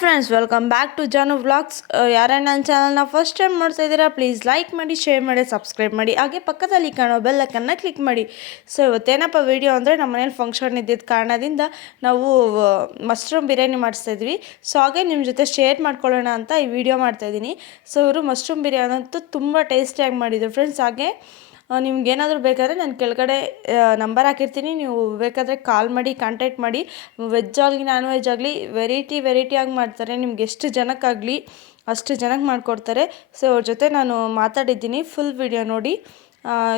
Friends welcome back to Janu vlogs ಯಾರೇ ನನ್ನ ಚಾನಲ್ನ ಫಸ್ಟ್ ಟೈಮ್ ನೋಡ್ತಾ ಇದ್ದೀರಾ ಪ್ಲೀಸ್ ಲೈಕ್ ಮಾಡಿ ಶೇರ್ ಮಾಡಿ ಸಬ್ಸ್ಕ್ರೈಬ್ ಮಾಡಿ. ಹಾಗೆ ಪಕ್ಕದಲ್ಲಿ ಕಾಣೋ ಬೆಲ್ಲಕ್ಕನ್ನು ಕ್ಲಿಕ್ ಮಾಡಿ. ಸೊ ಇವತ್ತೇನಪ್ಪ ವೀಡಿಯೋ ಅಂದರೆ ನಮ್ಮ ಮನೇಲಿ ಫಂಕ್ಷನ್ ಇದ್ದಿದ್ದ ಕಾರಣದಿಂದ ನಾವು ಮಶ್ರೂಮ್ ಬಿರಿಯಾನಿ ಮಾಡಿಸ್ತಾ ಇದ್ವಿ. ಸೊ ಹಾಗೆ ನಿಮ್ಮ ಜೊತೆ ಶೇರ್ ಮಾಡ್ಕೊಳ್ಳೋಣ ಅಂತ ಈ ವಿಡಿಯೋ ಮಾಡ್ತಾಯಿದ್ದೀನಿ ಸೊ ಇವರು ಮಶ್ರೂಮ್ ಬಿರಿಯಾನಿ ಅಂತೂ ತುಂಬ ಟೇಸ್ಟಿಯಾಗಿ ಮಾಡಿದ್ರು ಫ್ರೆಂಡ್ಸ್ ಹಾಗೆ ನಿಮ್ಗೆ ಏನಾದರೂ ಬೇಕಾದರೆ ನಾನು ಕೆಳಗಡೆ ನಂಬರ್ ಹಾಕಿರ್ತೀನಿ. ನೀವು ಬೇಕಾದರೆ ಕಾಲ್ ಮಾಡಿ ಕಾಂಟ್ಯಾಕ್ಟ್ ಮಾಡಿ. ವೆಜ್ ಆಗಲಿ ನಾನ್ ವೆಜ್ ಆಗಲಿ ವೆರೈಟಿ ವೆರೈಟಿಯಾಗಿ ಮಾಡ್ತಾರೆ. ನಿಮ್ಗೆ ಎಷ್ಟು ಜನಕ್ಕಾಗಲಿ ಅಷ್ಟು ಜನಕ್ಕೆ ಮಾಡಿಕೊಡ್ತಾರೆ. ಸೊ ಅವ್ರ ಜೊತೆ ನಾನು ಮಾತಾಡಿದ್ದೀನಿ. ಫುಲ್ ವಿಡಿಯೋ ನೋಡಿ.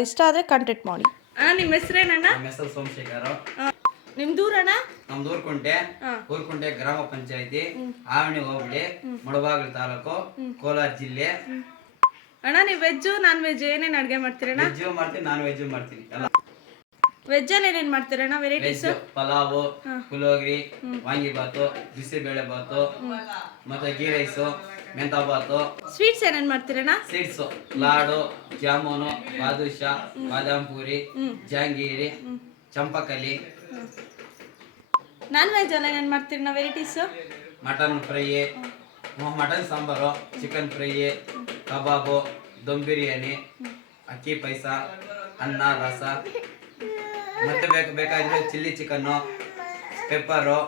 ಇಷ್ಟ ಆದರೆ ಕಾಂಟ್ಯಾಕ್ಟ್ ಮಾಡಿ. ಅಣ್ಣ ನಿಮ್ಮ ಹೆಸರೇನಣ್ಣ? ನಮ್ಮ ಹೆಸರು ಸೋಮಶೇಖರ. ನಿಮ್ಮ ದೂರಣ್ಣ ನಮ್ದು ಊರ್ಕುಂಟೆ. ಊರ್ಕುಂಟೆ ಗ್ರಾಮ ಪಂಚಾಯತಿ. ಆವಣಿ ಹೋಬಳಿ ಮುಳಬಾಗಿಲು ತಾಲೂಕು ಕೋಲಾರ ಜಿಲ್ಲೆ. ಅಣ್ಣ ನೀವು ವೆಜ್ಜು ನಾನ್ ವೆಜ್ ಏನೇನು ಅಡುಗೆ ಮಾಡ್ತೀರಣ್ಣ? ವೆಜ್ ಮಾಡ್ತೀನಿ ನಾನ್ ವೆಜ್ ಮಾಡ್ತೀನಿ. ಎಲ್ಲ. ವೆಜ್ಜಲ್ಲಿ ಏನೇನು ಮಾಡ್ತೀರಣ್ಣ ವೆರೈಟೀಸ್ ವೆಜ್ ಪಲಾವು ಪುಲೋಗ್ರಿ ವಾಂಗಿಬಾತು ಬಿಸಿಬೇಳೆ ಬಾತು ಮತ್ತೆ ಗೀ ರೈಸು ಮೆಂತಾ ಬಾತು ಸ್ವೀಟ್ಸ್ ಏನೇನು ಮಾಡ್ತೀರಣ್ಣ? Sweets laddu jamun badusha badam puri jangiri champakali. Non veg ಎಲ್ಲ ಏನೇನು ಮಾಡ್ತೀರಣ್ಣ varieties mutton fry mutton sambar chicken fry kebab dum biryani ಅಕ್ಕಿ ಪಾಯಸ ಅನ್ನ ರಸ. ಮತ್ತೆ ಬೇಕು ಬೇಕಾದ್ರೆ ಚಿಲ್ಲಿ ಚಿಕನ್ನು ಪೆಪ್ಪರು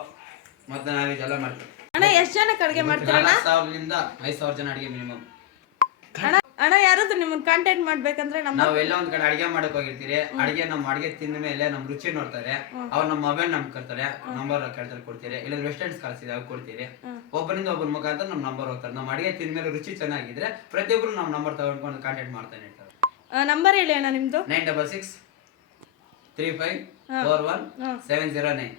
ಮತ್ತೆ ನಾವು ಇದೆಲ್ಲ ಮಾಡ್ತೀವಿ. ಅಣ್ಣ ಎಷ್ಟು ಜನಕ್ಕೆ ಅಡುಗೆ ಮಾಡ್ತೀರಣ್ಣ? ಸಾವಿರದಿಂದ ಐದು ಸಾವಿರ ಜನ ಅಡಿಗೆ ಮಿನಿಮಮ್. ನಿಮ್ಮನ್ನ ಕಾಂಟ್ಯಾಕ್ಟ್ ಮಾಡ್ಬೇಕಂದ್ರೆ ನಮ್ಮ ನಾವು ಎಲ್ಲ ಒಂದ್ ಕಡೆ ಅಡಿಗೆ ಮಾಡಕ್ ಹೋಗಿರ್ತೀರಿ. ಅಡಿಗೆ ನಮ್ಮ ಅಡಿಗೆ ತಿಂದ ಮೇಲೆ ನಮ್ ರುಚಿ ನೋಡ್ತಾರೆ. ಅವ್ರ ನಮ್ಮ ಮೊಬೈಲ್ ನಮ್ ಕರ್ತಾರೆ ನಂಬರ್ ಕೇಳ್ತಾರೆ ಕೊಡ್ತೀರಿ. ಇಲ್ಲ ರೆಸ್ಟೋರೆಂಟ್ಸ್ ಕಳ್ಸಿದ್ರೆ ಅವ್ರು ಕೊಡ್ತೀರಿ. ಒಬ್ಬರಿಂದ ಒಬ್ಬರ ಮುಖಾಂತರ ನಮ್ ನಂಬರ್ ಹೋಗ್ತಾರೆ. ನಮ್ಮ ಅಡಿಗೆ ತಿಂದ ಮೇಲೆ ರುಚಿ ಚೆನ್ನಾಗಿದ್ರೆ ಪ್ರತಿಯೊಬ್ರು ನಮ್ಮ ನಂಬರ್ ತಗೊಂಡ್ಕೊಂಡು ಕಾಂಟ್ಯಾಕ್ಟ್ ಮಾಡ್ತಾನೆ ಇರ್ತಾರೆ. ನಂಬರ್ ಹೇಳಿ ಅಣ್ಣ ನಿಮ್ದು? Nine double six three five four one seven zero nine.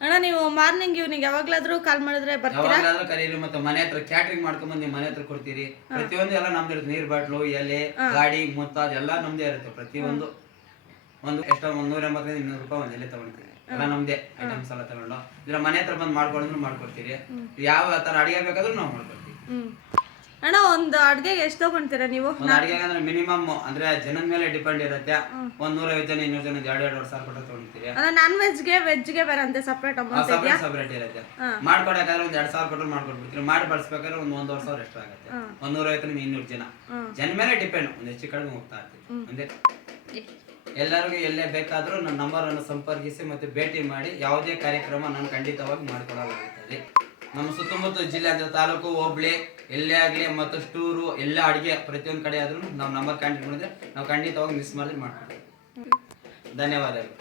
ಅಣ್ಣ ನೀವು ಮಾರ್ನಿಂಗ್ ಇವ್ನಿಗೆ ಯಾವಾಗ್ಲಾದ್ರೂ ಕಾಲ್ ಮಾಡಿದ್ರೆ ಬರ್ತೀರಾ? ಯಾವಾಗಲಾದ್ರೂ ಕರೀರಿ ಮತ್ತೆ ಮನೆ ಹತ್ರ ಕ್ಯಾಟ್ರಿಂಗ್ ಮಾಡ್ಕೊಂಡ್ ನೀವು ಮನೆ ಹತ್ರ ಕೊಡ್ತೀರಿ. ಪ್ರತಿಯೊಂದು ಎಲ್ಲ ನಮ್ದು ಇರುತ್ತೆ. ನೀರ್ ಬಾಟ್ಲು ಎಲೆ ಗಾಡಿ ಮುತ್ತ ಎಲ್ಲ ನಮ್ದೇ ಇರುತ್ತೆ. ಪ್ರತಿಯೊಂದು ಒಂದು ಎಷ್ಟೋ ಒಂದ್ ನೂರ ಎಂಬತ್ತರಿಂದ ಇನ್ನೂರು ರೂಪಾಯಿ ಒಂದ್ ಎಲೆ ತಗೊಳ್ತೀರಿ ಎಲ್ಲ ನಮ್ದೇ ಐಟಮ್ಸ್ ಎಲ್ಲ ತಗೊಂಡು. ಇಲ್ಲ ಮನೆ ಹತ್ರ ಬಂದು ಮಾಡ್ಕೊಡ್ತೀರಿ. ಯಾವ ತರ ಅಡಿಗೆ ಬೇಕಾದ್ರೂ ನಾವು ಮಾಡ್ಕೊಡ್ತೀವಿ. ಅಣ್ಣ ಒಂದು ಅಡ್ಗೆಗೆ ಎಷ್ಟು ತಗೊಂತೀರಾ ನೀವು? ಒಂದ್ ಅಡಿಗೆ ಅಂದ್ರೆ ಮಿನಿಮಮ್ ಅಂದ್ರೆ ಜನದ ಮೇಲೆ ಡಿಪೆಂಡ್ ಇರುತ್ತೆ. ಒಂದ್ ನೂರೈವತ್ತು ಜನ ಇನ್ನೂರು ಜನ ಎರಡು ಎರಡು ಸಾವಿರ ಕೊಟ್ಟು ತಗೊಂತೀರಿ? ನಾನ್ ವೆಜ್ಗೆ ವೆಜ್ಗೆ ಬೇರೆ ಸಪ್ರೇಟ್ ಅಮೌಂಟ್ ಸಪರೇಟ್ ಸಪರೇಟ್ ಇರುತ್ತೆ. ಮಾಡ್ಕೊಡಕ್ಕಾದ್ರೆ ಒಂದ್ ಎರಡ್ ಸಾವಿರ ಕೊಟ್ಟರು ಮಾಡ್ಕೊಟ್ಬಿಡ್ತೀರಿ? ಮಾಡಿ ಬಳಸ್ಬೇಕಾದ್ರೆ ಒಂದ್ ಒಂದೂವರೆ ಸಾವಿರ ಎಷ್ಟು ಆಗುತ್ತೆ. ಒಂದ್ ನೂರೈವತ್ತರಿಂದ ಇನ್ನೂರು ಜನ. ಜನ ಮೇಲೆ ಡಿಪೆಂಡ್ ಒಂದ್ ಹೆಚ್ಚು ಕಡಿಮೆ ಹೋಗ್ತಾ ಇರ್ತೀವಿ ಒಂದೇ ಎಲ್ಲರಿಗೂ ಎಲ್ಲೇ ಬೇಕಾದ್ರೂ ನನ್ನ ನಂಬರ್ ಅನ್ನು ಸಂಪರ್ಕಿಸಿ ಮತ್ತೆ ಭೇಟಿ ಮಾಡಿ ಯಾವುದೇ ಕಾರ್ಯಕ್ರಮ ನಾನು ಖಂಡಿತವಾಗಿ ಮಾಡ್ಕೊಡಲಾಗುತ್ತೆ ನಮ್ಮ ಸುತ್ತಮುತ್ತ ಜಿಲ್ಲೆ ಅಂದ್ರೆ ತಾಲೂಕು ಹೋಬಳಿ ಎಲ್ಲೇ ಆಗಲಿ ಮತ್ತು ಸ್ಟೂರು ಎಲ್ಲ ಅಡುಗೆ ಪ್ರತಿಯೊಂದು ಕಡೆ ಆದ್ರೂ ನಾವು ನಂಬರ್ ಕಾಂಟ್ಯಾಕ್ಟ್ ಮಾಡಿದ್ರೆ ನಾವು ಖಂಡಿತವಾಗಿ ಮಿಸ್ ಮಾಡಿದ್ರೆ ಮಾಡ್ತೀವಿ ಧನ್ಯವಾದಗಳು.